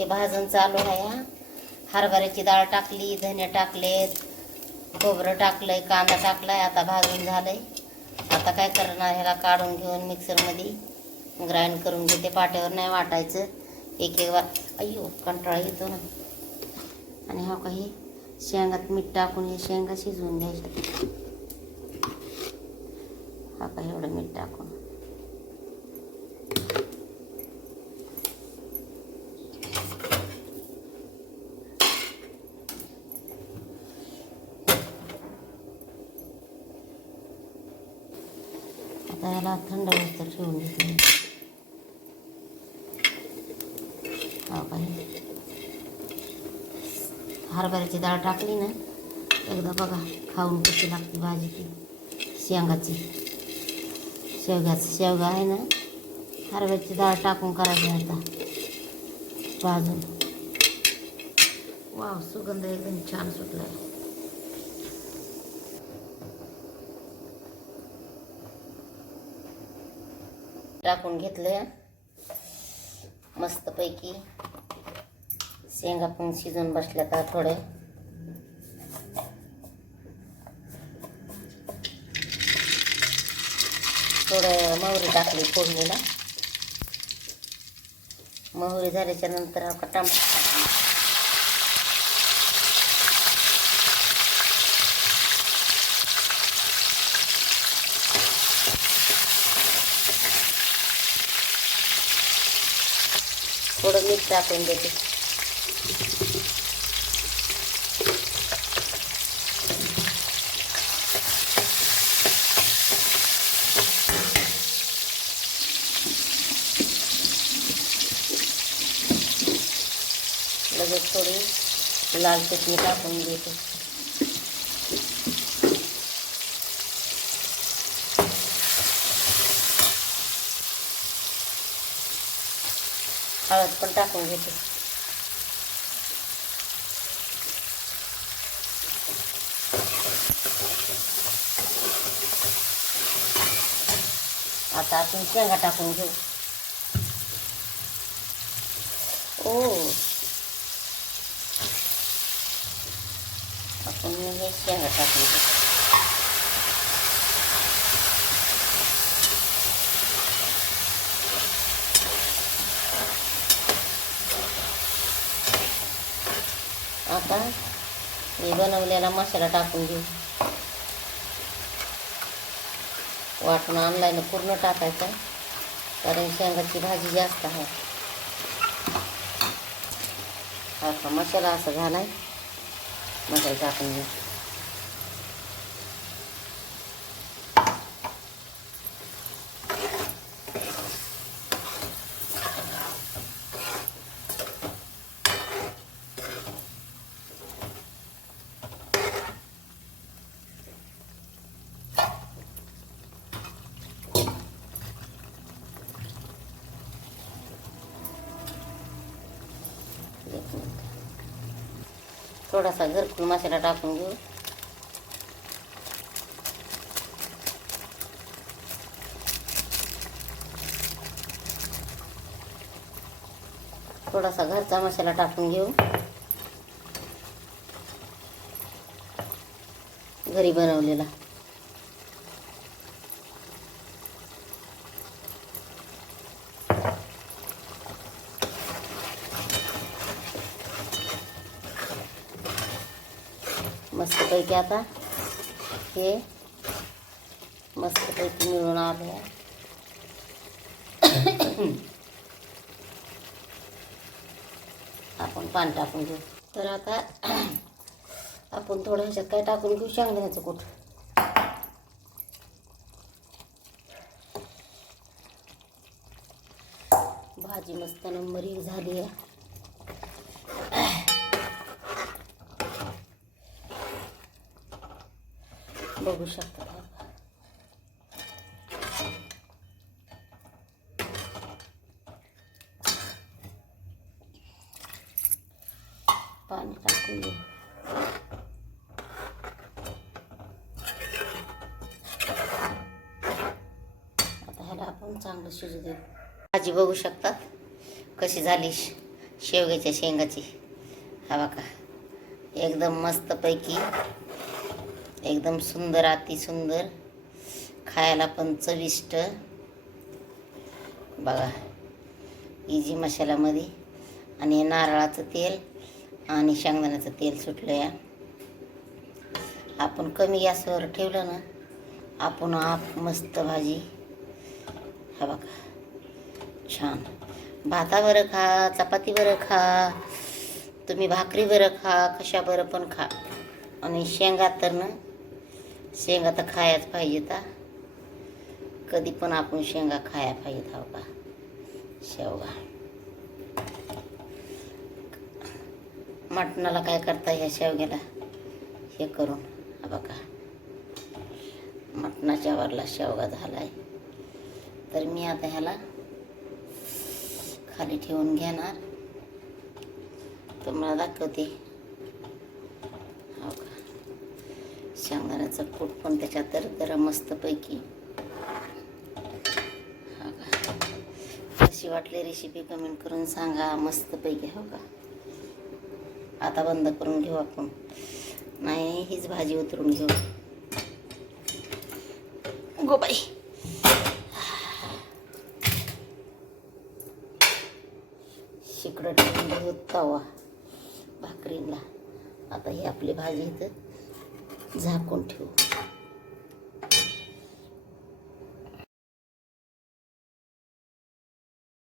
हे भाजून चालू आहे. हरभऱ्याची डाळ टाकली, धने टाकलेत, खोबरं टाकलंय, कांदा टाकलाय. आता भाजून झालंय. आता काय करणार, ह्याला काढून घेऊन मिक्सरमध्ये ग्राइंड करून घेते. पाट्यावर नाही वाटायचं. एक एक अय्यो कंटाळा येतो ना. आणि हा काही शेंगात मीठ टाकून हे शेंगा शिजवून घ्यायच्या. हा काही एवढं मीठ टाकून आता याला थंड होतं ठेवून घेतलं. हा काही हरभऱ्याची डाळ टाकली ना, एकदा बघा खाऊन कशी लागते भाजी ती शेंगाची. शेवगा आहे ना, हरभऱ्याची डाळ टाकून करायची. आता भाजून वाव, सुगंध एकदम छान सुटला आहे. टाकून घेतलं मस्तपैकी. शेंगा पण शिजून बसल्या. तर थोडे मोहरी टाकली फोडणीला. मोहरी झाल्याच्या नंतर टमाटर थोडं मीठ टाकून देते. लगेच थोडी लाल चटणी टाकून देते. हळद पण टाकून घेते. आता आपण शेंगा टाकून घेऊ. आपण हे शेंगा टाकून घेऊ. आता मी बनवलेला मसाला टाकून घेऊ. वाटून आणलाय ना, पूर्ण टाकायचा, कारण शेंगाची भाजी जास्त आहे. हा मसाला असा झालाय. मसाला टाकून घेऊ. थोडासा घरकुल मसाला टाकून घेऊ. थोडासा घरचा मसाला टाकून घेऊ, घरी बनवलेला. मस्तपैकी आता हे मस्तपैकी मिळून आले. आपण पाणी टाकून घेऊ. तर आता आपण थोडं ह्याच्यात काय टाकून घेऊ, शेंगदाण्याचं कूट. भाजी मस्त नंबर एक झाली आहे. बघू शकता. पाणी टाकून घेऊ. आता ह्याला आपण चांगलं शिजू देऊ. भाजी बघू शकतात कशी झाली, शेवग्याच्या शेंगाची. हा बघा, एकदम मस्तपैकी, एकदम सुंदर, अति सुंदर, खायला पण चविष्ट. बघा, इजी मसाल्यामध्ये, आणि नारळाचं तेल आणि शेंगदाण्याचं तेल सुटलं या. आपण कमी गॅसवर ठेवलं ना, आपण मस्त भाजी. हा बघा, छान. भाताबरं खा, चपातीबरं खा, तुम्ही भाकरीबरं खा, कशाबरं पण खा. आणि शेंगा तर ना, शेंगा तर खायच पाहिजेत. कधी पण आपण शेंगा खाया पाहिजेत. हो का, शेवगा. मटणाला काय करता ह्या शेवग्याला हे करून. हा बघा, मटणाच्या वरला शेवगा झालाय. तर मी आता ह्याला खाली ठेवून घेणार, तुम्हाला दाखवते. हो का, शेंगदाण्याचं कूट पण त्याच्यात तर मस्तपैकी. हो का, कशी वाटली रेसिपी कमेंट करून सांगा. मस्तपैकी. हो का, आता बंद करून घेऊ आपण. नाही, हीच भाजी उतरून घेऊ. गो बाई, शिकडं ठेवून घेऊ तवा भाकरीला. आता ही आपली भाजी इथं झाकून ठेवू.